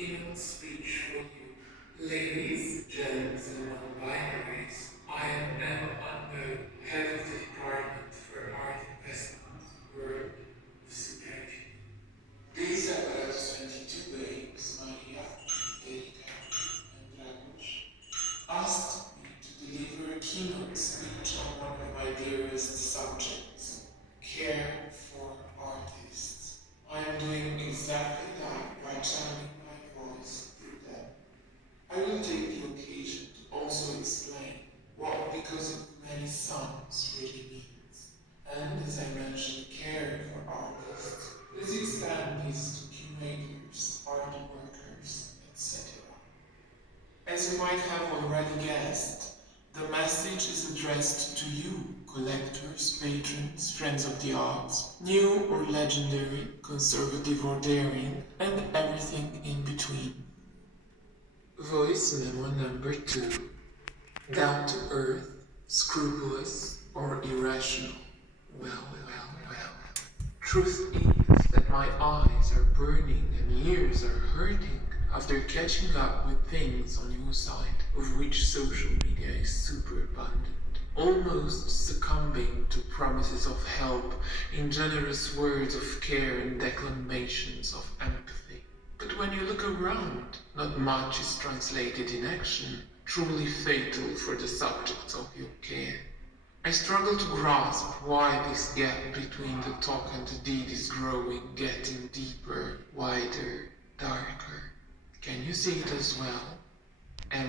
keynote speech for you. Ladies, gents, and non-binaries, I am now unknown, head of the Department for Art Investment, World of Psychiatry. These Apparatus 22 babes, Maria, Erika, and Dragoš, asked me to deliver a keynote speech on one of my dearest subjects, care for artists. I am doing exactly that by channeling my voice through them. I will take the occasion to also explain what because of many sons really means. And as I mentioned, caring for artists, let's expand this to curators, art workers, etc. As you might have already guessed, the message is addressed to you, collectors, patrons, friends of the arts, new or legendary, conservative or daring, and everything in between. Voice memo number 2. Down to earth, scrupulous, or irrational. Well. Truth is that my eyes are burning and ears are hurting after catching up with things on your site, of which social media is super abundant. Almost succumbing to promises of help in generous words of care and declamations of empathy. But when you look around, not much is translated in action, truly fatal for the subjects of your care. I struggle to grasp why this gap between the talk and the deed is growing, getting deeper, wider, darker. Can you see it as well?